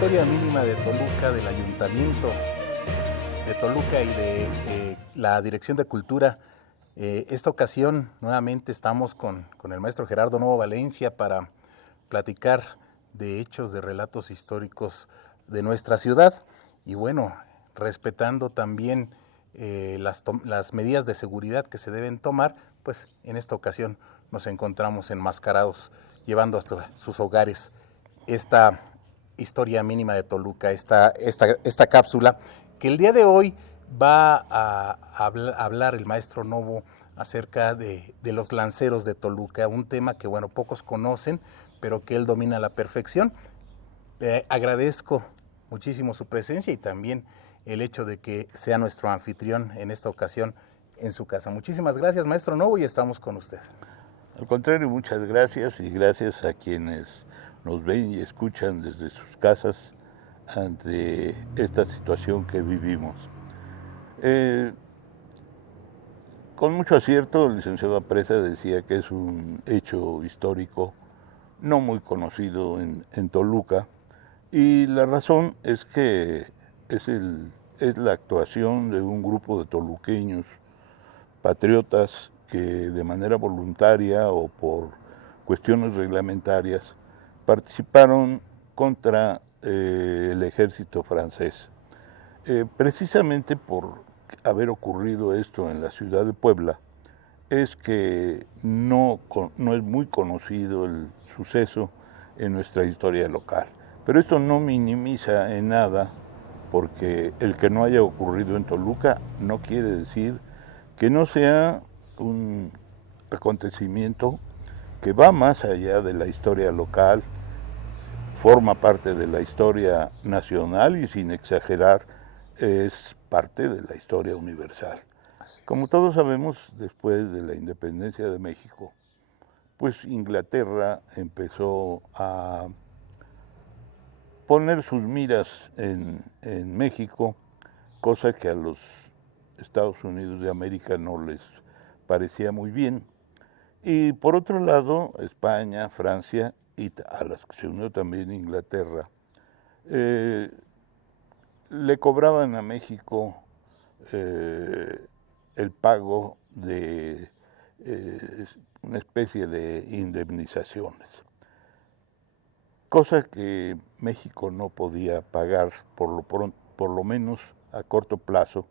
historia mínima de Toluca, del Ayuntamiento de Toluca y de la Dirección de Cultura. Esta ocasión nuevamente estamos con el maestro Gerardo Novo Valencia para platicar de hechos, de relatos históricos de nuestra ciudad y bueno, respetando también las medidas de seguridad que se deben tomar, pues en esta ocasión nos encontramos enmascarados, llevando hasta sus hogares esta historia mínima de Toluca, esta cápsula, que el día de hoy va a hablar el maestro Novo acerca de los lanceros de Toluca, un tema que, bueno, pocos conocen, pero que él domina a la perfección. Agradezco muchísimo su presencia y también el hecho de que sea nuestro anfitrión en esta ocasión en su casa. Muchísimas gracias, maestro Novo, y estamos con usted. Al contrario, muchas gracias y gracias a quienes nos ven y escuchan desde sus casas ante esta situación que vivimos. Con mucho acierto, el licenciado Apresa decía que es un hecho histórico no muy conocido en Toluca, y la razón es que es la actuación de un grupo de toluqueños patriotas que de manera voluntaria o por cuestiones reglamentarias participaron contra el ejército francés. Precisamente por haber ocurrido esto en la ciudad de Puebla, es que no es muy conocido el suceso en nuestra historia local. Pero esto no minimiza en nada, porque el que no haya ocurrido en Toluca no quiere decir que no sea un acontecimiento que va más allá de la historia local, forma parte de la historia nacional y, sin exagerar, es parte de la historia universal. Como todos sabemos, después de la independencia de México, pues Inglaterra empezó a poner sus miras en México, cosa que a los Estados Unidos de América no les parecía muy bien. Y por otro lado, España, Francia y a las que se unió también Inglaterra, le cobraban a México el pago de una especie de indemnizaciones, cosa que México no podía pagar por lo menos a corto plazo,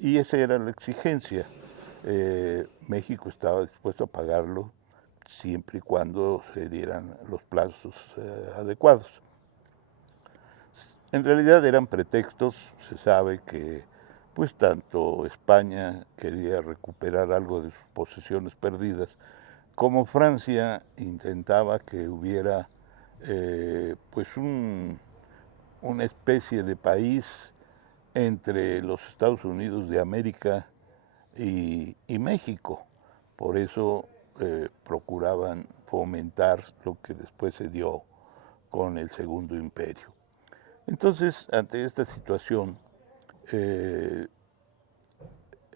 y esa era la exigencia. México estaba dispuesto a pagarlo siempre y cuando se dieran los plazos adecuados. En realidad eran pretextos. Se sabe que pues tanto España quería recuperar algo de sus posesiones perdidas, como Francia intentaba que hubiera pues una especie de país entre los Estados Unidos de América y México. Por eso procuraban fomentar lo que después se dio con el Segundo Imperio. Entonces, ante esta situación,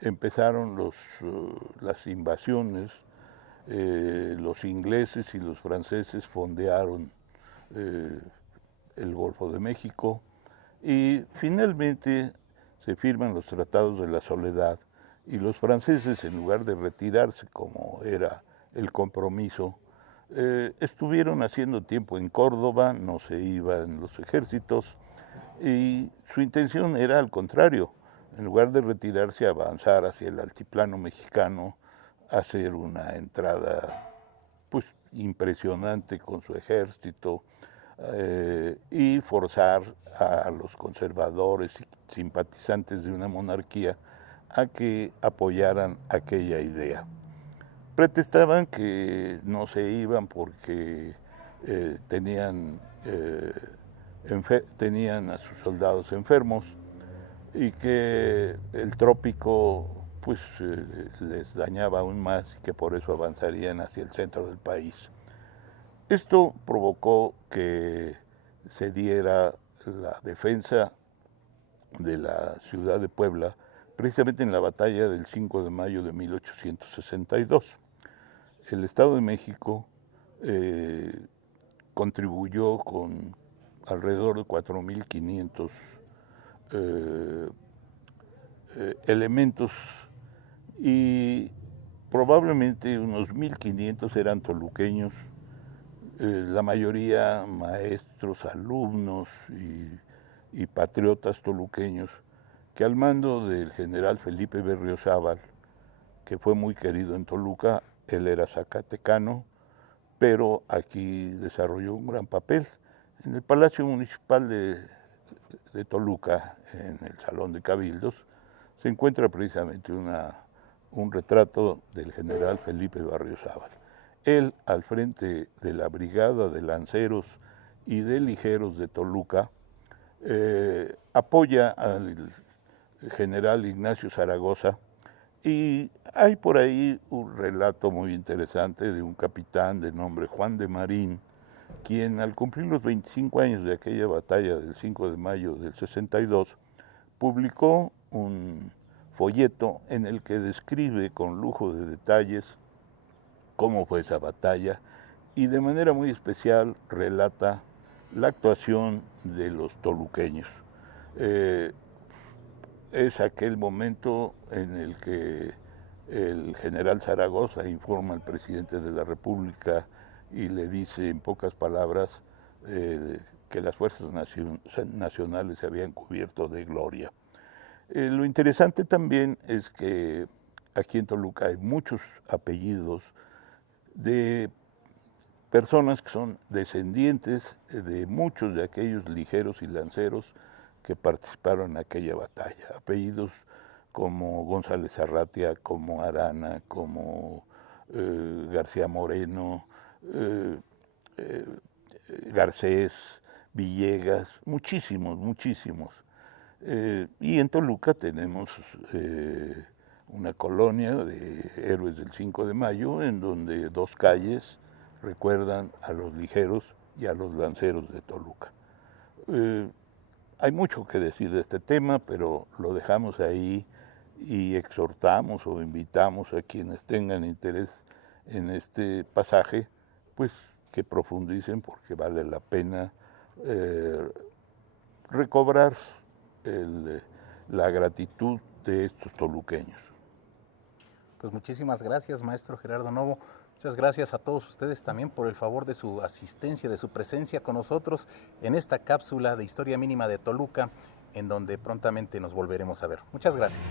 empezaron las invasiones. Los ingleses y los franceses fondearon el Golfo de México y finalmente se firman los Tratados de la Soledad, y los franceses, en lugar de retirarse como era el compromiso, estuvieron haciendo tiempo en Córdoba, no se iban los ejércitos, y su intención era al contrario: en lugar de retirarse, avanzar hacia el altiplano mexicano, hacer una entrada pues impresionante con su ejército, y forzar a los conservadores y simpatizantes de una monarquía a que apoyaran aquella idea. Pretestaban que no se iban porque tenían a sus soldados enfermos y que el trópico pues les dañaba aún más, y que por eso avanzarían hacia el centro del país. Esto provocó que se diera la defensa de la ciudad de Puebla precisamente en la batalla del 5 de mayo de 1862. El Estado de México contribuyó con alrededor de 4.500 elementos y probablemente unos 1.500 eran toluqueños, la mayoría maestros, alumnos y patriotas toluqueños, que al mando del general Felipe Berriozábal, que fue muy querido en Toluca, él era zacatecano, pero aquí desarrolló un gran papel. En el Palacio Municipal de Toluca, en el Salón de Cabildos, se encuentra precisamente un retrato del general Felipe Berriozábal. Él, al frente de la Brigada de Lanceros y de Ligeros de Toluca, apoya al general Ignacio Zaragoza, y hay por ahí un relato muy interesante de un capitán de nombre Juan de Marín, quien al cumplir los 25 años de aquella batalla del 5 de mayo del 62, publicó un folleto en el que describe con lujo de detalles cómo fue esa batalla y de manera muy especial relata la actuación de los toluqueños. Es aquel momento en el que el general Zaragoza informa al presidente de la República y le dice en pocas palabras que las fuerzas nacionales se habían cubierto de gloria. Lo interesante también es que aquí en Toluca hay muchos apellidos de personas que son descendientes de muchos de aquellos ligeros y lanceros que participaron en aquella batalla. Apellidos como González Arratia, como Arana, como García Moreno, Garcés, Villegas, muchísimos, muchísimos. Y en Toluca tenemos una colonia de héroes del 5 de mayo, en donde 2 calles recuerdan a los ligeros y a los lanceros de Toluca. Hay mucho que decir de este tema, pero lo dejamos ahí y exhortamos o invitamos a quienes tengan interés en este pasaje, pues que profundicen, porque vale la pena recobrar la gratitud de estos toluqueños. Pues muchísimas gracias, maestro Gerardo Novo. Muchas gracias a todos ustedes también por el favor de su asistencia, de su presencia con nosotros en esta cápsula de Historia Mínima de Toluca, en donde prontamente nos volveremos a ver. Muchas gracias.